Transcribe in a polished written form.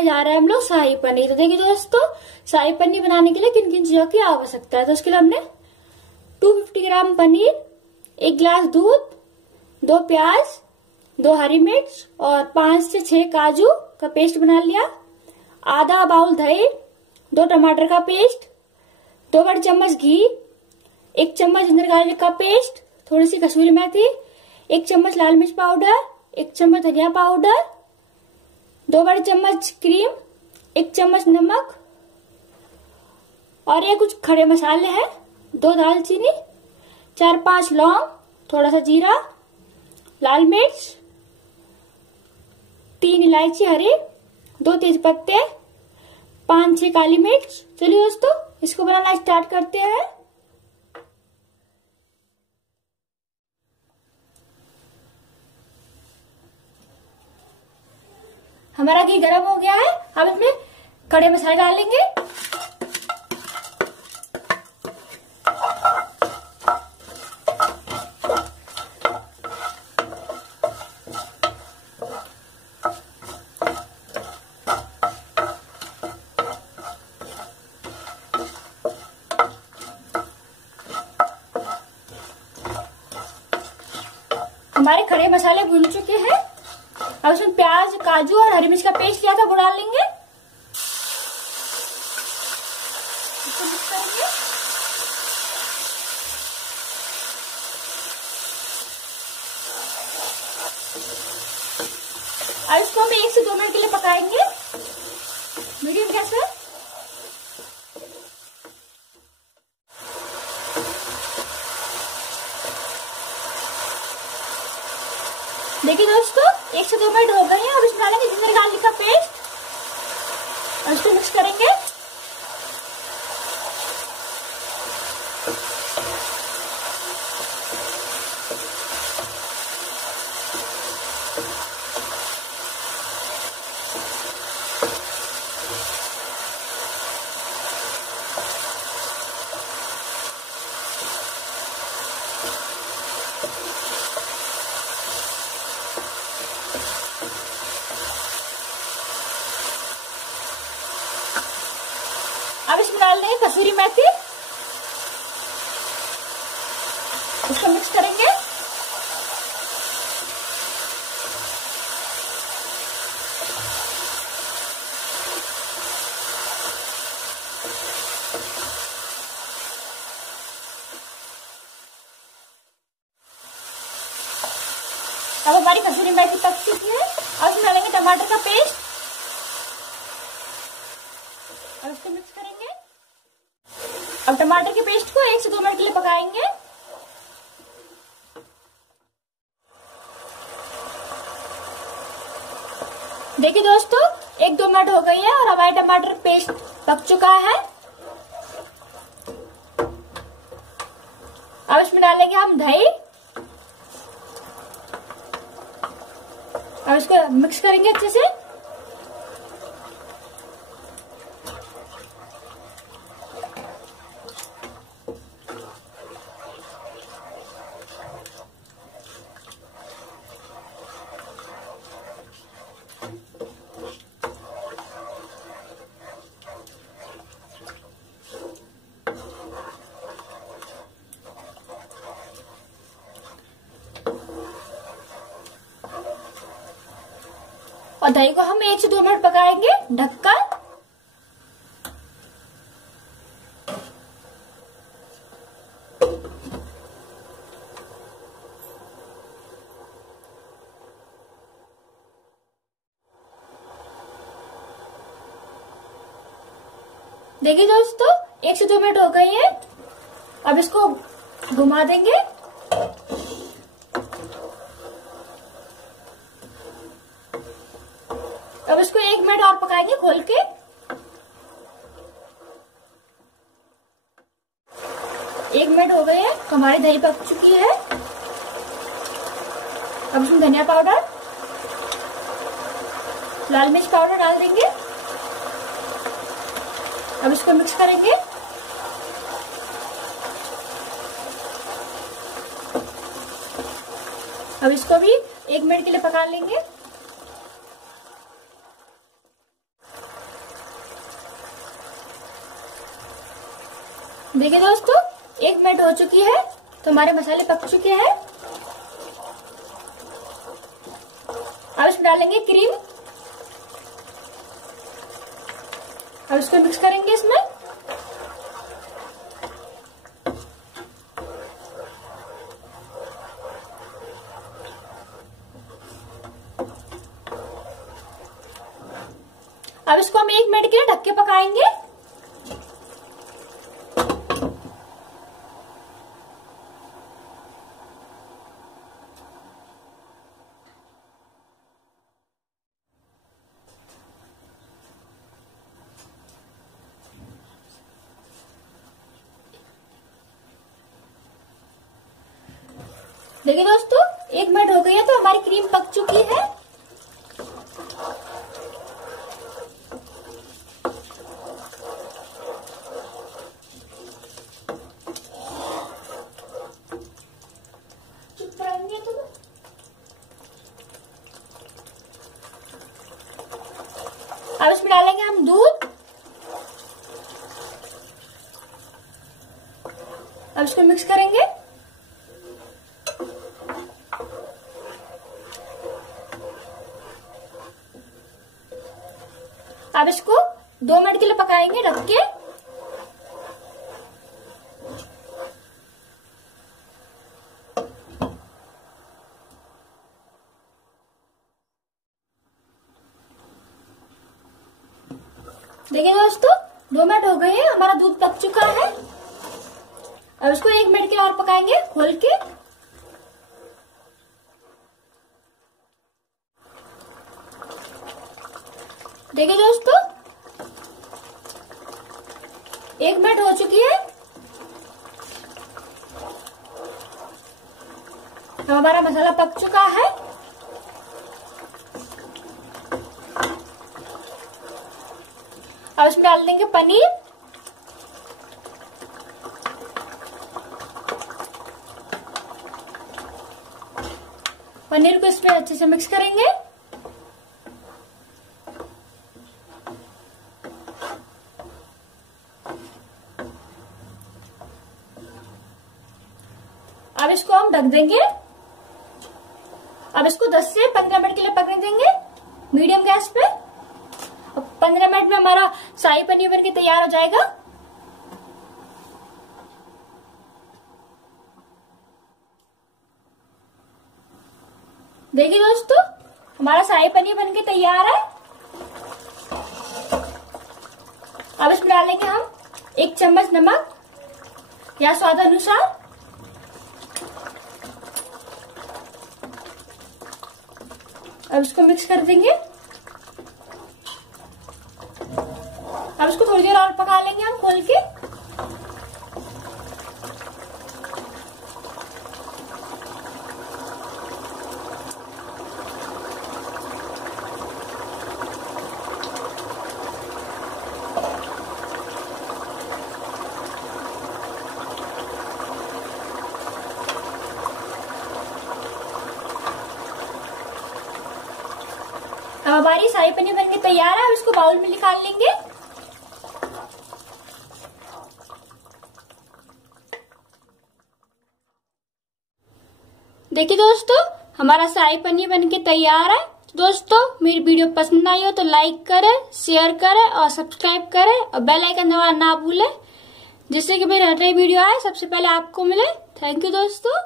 बनाने जा रहे हैं हम लोग शाही पनीर। तो देखिए दोस्तों, शाही पनीर बनाने के लिए किन किन चीजों की आवश्यकता है। तो उसके लिए हमने 250 ग्राम पनीर, 1 गिलास दूध, 2 प्याज, 2 हरी मिर्च और 5 से 6 काजू का पेस्ट बना लिया, आधा बाउल दही, 2 टमाटर का पेस्ट, 2 बड़े चम्मच घी, 1 चम्मच जिंजर गार्लिक का पेस्ट, थोड़ी सी कसूरी मेथी, 1 चम्मच लाल मिर्च पाउडर, 1 चम्मच धनिया पाउडर, 2 बड़े चम्मच क्रीम, 1 चम्मच नमक और ये कुछ खड़े मसाले हैं, 2 दालचीनी, 4-5 लौंग, थोड़ा सा जीरा, लाल मिर्च, 3 इलायची हरी, 2 तेज पत्ते, 5-6 काली मिर्च। चलिए दोस्तों, इसको बनाना स्टार्ट करते हैं। हमारा घी गर्म हो गया है, अब इसमें खड़े मसाले डालेंगे। हमारे खड़े मसाले भून चुके हैं। अब इसमें प्याज, काजू और हरी मिर्च का पेस्ट लिया था वो डाल लेंगे। इसको मिक्स करेंगे। अब इसको हम 1 से 2 मिनट के लिए पकाएंगे मीडियम गैस पे। देखिए दोस्तों, 1 से 2 मिनट हो गए हैं। अब इसमें डालेंगे जिंजर गार्लिक का पेस्ट और इसको मिक्स करेंगे। अब इसमें डाल देंगे कसूरी मेथी, इसको मिक्स करेंगे। अब हमारी कसूरी मेथी पक चुकी है। अब इसमें डालेंगे टमाटर का पेस्ट और इसको मिक्स करेंगे। अब टमाटर के पेस्ट को 1 से 2 मिनट के लिए पकाएंगे। देखिए दोस्तों, 1-2 मिनट हो गई है और हमारा टमाटर पेस्ट पक चुका है। अब इसमें डालेंगे हम दही। अब इसको मिक्स करेंगे अच्छे से। और दही को हम 1 से 2 मिनट पकाएंगे ढककर। देखिए दोस्तों, 1 से 2 मिनट हो गए हैं। अब इसको घुमा देंगे। अब इसको 1 मिनट और पकाएंगे खोल के। 1 मिनट हो गए हैं, हमारी दही पक चुकी है। अब इसमें धनिया पाउडर, लाल मिर्च पाउडर डाल देंगे। अब इसको मिक्स करेंगे। अब इसको भी 1 मिनट के लिए पका लेंगे। देखिए दोस्तों 1 मिनट हो चुकी है तो हमारे मसाले पक चुके हैं। अब इसमें डालेंगे क्रीम। अब इसको मिक्स करेंगे इसमें। अब इसको हम 1 मिनट के लिए ढक के पकाएंगे। देखिए दोस्तों 1 मिनट हो गई है तो हमारी क्रीम पक चुकी है। चुप रहेंगे तुम। अब इसमें डालेंगे हम दूध। अब इसको मिक्स करेंगे। अब इसको 2 मिनट के लिए पकाएंगे ढक के। देखिए दोस्तों 2 मिनट हो गए हैं, हमारा दूध पक चुका है। अब इसको 1 मिनट के लिए और पकाएंगे खोल के। देखिए दोस्तों 1 मिनट हो चुकी है। अब हमारा मसाला पक चुका है। अब इसमें डाल देंगे पनीर। पनीर को इसमें अच्छे से मिक्स करेंगे। अब इसको हम ढक देंगे। अब इसको 10 से 15 मिनट के लिए पकने देंगे मीडियम गैस पे। अब 15 मिनट में हमारा शाही पनीर बन के तैयार हो जाएगा। देखिए दोस्तों हमारा शाही पनीर बन के तैयार है। अब इसमें डालेंगे हम 1 चम्मच नमक या स्वाद अनुसार। अब इसको मिक्स कर देंगे। अब इसको थोड़ी देर और पका लेंगे हम खोल के। अब हमारी शाही पनीर बनके तैयार है। अब इसको बाउल में निकाल लेंगे। देखिए दोस्तों हमारा शाही पनीर बनके तैयार है। दोस्तों मेरी वीडियो पसंद आई हो तो लाइक करें, शेयर करें और सब्सक्राइब करें और बेल आइकन दबाना ना भूलें, जिससे कि मेरी हर नई वीडियो आए सबसे पहले आपको मिले। थैंक यू दोस्तों।